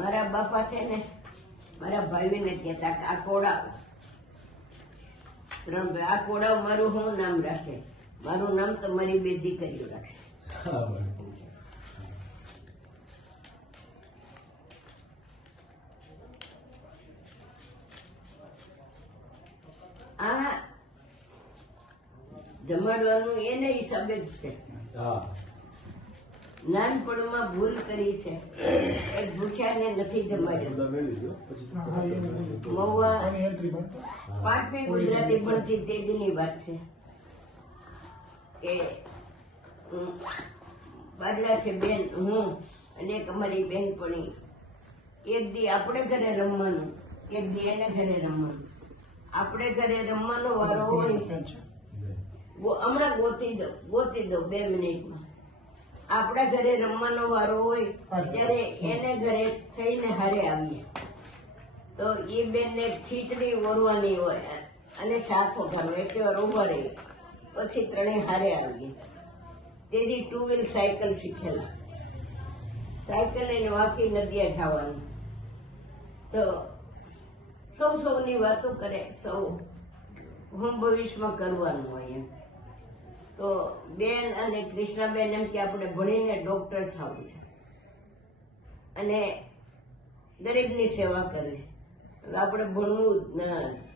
મારા બાપા છે ને, મારા ભાઈને કહેતા કે આ કોડાવ ત્રણ આ કોડાવ મારું શું નામ રાખે? મારું નામ તો મારી બે દીકરીઓ રાખશે આ જમાડવાનું એને હિસાબે જ છે. નાનપણમાં ભૂલ કરી છે. એક ભૂખ્યાને નથી જમાડ્યો. મહુવા પાંચમી ગુજરાતી ભણતી તે દીની વાત છે. કે બાજરા છે બેન હું અને એક અમારી બેનપણી. એક દી આપણે ઘરે રમવાનું એક દી એને ઘરે રમવાનું. આપણે ઘરે રમવાનો વારો હોય. હમણાં ગોતી દો ગોતી દો બે મિનિટમાં. આપણા ઘરે રમવાનો વારો હોય ત્યારે એને ઘરે થઈને હારે આવીએ. તો એ બેનને ખીચડી ઓરવાની હોય અને શાક વઘારવું એટલે વાર ઊભા પછી ત્રણેય હારે આવીએ. તેથી ટુ વ્હીલ સાયકલ શીખેલા. સાયકલ લઈને વાંકી નદીએ જવાનું તો સૌ સૌની વાતો કરે સૌ. હું ભવિષ્યમાં કરવાનું હોય એમ. તો બેન અને કૃષ્ણાબેન એમ કે આપણે ભણીને ડોક્ટર થવું છે. અને ગરીબની સેવા કરવી આપણે ભણવું જ ન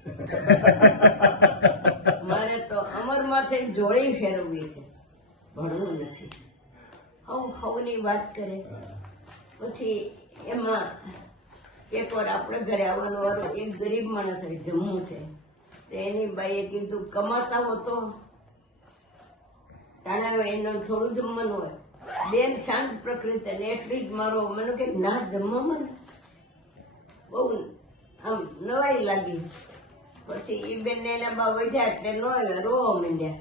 મારે તો અમર માથે જોડી ફેરવવી છે. ભણવું નથી. હવ હવની વાત કરે. પછી એમાં એકવાર આપણે ઘરે આવવાનું વારો એક ગરીબ માણસ જમવું છે. તો એની બાઈએ કીધું કમાતા હો તો એનો થોડું જમવાનું હોય. બેન શાંત પ્રકૃતિ અને એટલી જ મારો મને કે ના જમવામાં બહુ આમ નવાઈ લાગી. પછી એ બેન ને એના બા વધ્યા એટલે ન આવ્યા રોવા માંડ્યા.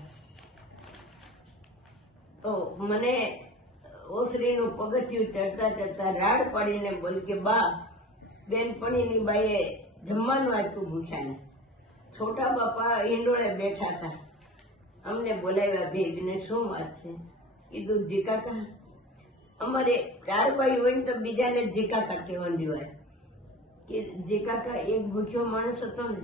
તો મને ઓસરીનું પગથિયું ચડતા ચડતા રાડ પાડીને બોલ કે, બા, બેનપણીની બાઈએ જમવાનું આપ્યું ભૂષાને. છોટા બાપા હિંડોળે બેઠા હતા. અમને બોલાવ્યા ભેગને શું વાત છે? કીધું જીકાકા અમારે ચાર ભાઈ હોય ને તો બીજાને જીકાકા કહેવાની હોય કે જીકાકા એક ભૂખ્યો માણસ હતો ને,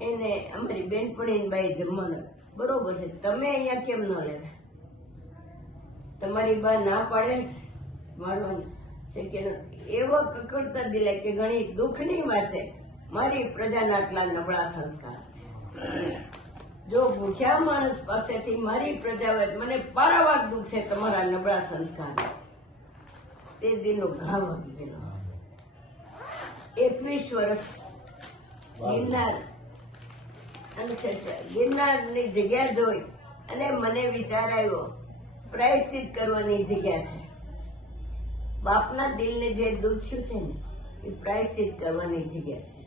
એને અમારી બેનપણી બાઈ જમવાનું બરોબર છે, તમે અહીંયા કેમ ન લેવા તમારી બા ના પાડે મારવાની. છે કે એવો કકડતા દિલે કે ઘણી દુઃખની વાત છે. મારી પ્રજાના આટલા નબળા સંસ્કાર છે. જો ભૂખ્યા માણસ પાસેથી મારી પ્રજા હોય મને પારાવાર દુઃખ છે તમારા નબળા સંસ્કાર. તે દિનનો ઘા વધી ગયેલો. એકવીસ વર્ષ ગિરનાર છે, ગિરનારની જગ્યા જોઈ અને મને વિચાર આવ્યો પ્રાયશ્ચિત કરવાની જગ્યા છે. બાપના દિલને જે દુઃખ છે ને એ પ્રાયશ્ચિત કરવાની જગ્યા છે.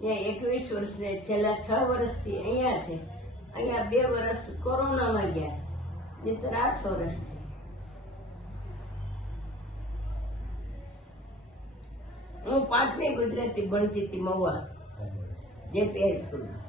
ત્યાં એકવીસ વર્ષને છેલ્લા છ વર્ષથી અહીંયા છે. અહીંયા બે વર્ષ કોરોનામાં ગયા. નહીતર આઠ વર્ષથી હું પાંચમી ગુજરાતી ભણતી હતી મહુવા. જે પી હાઈસ્કૂલમાં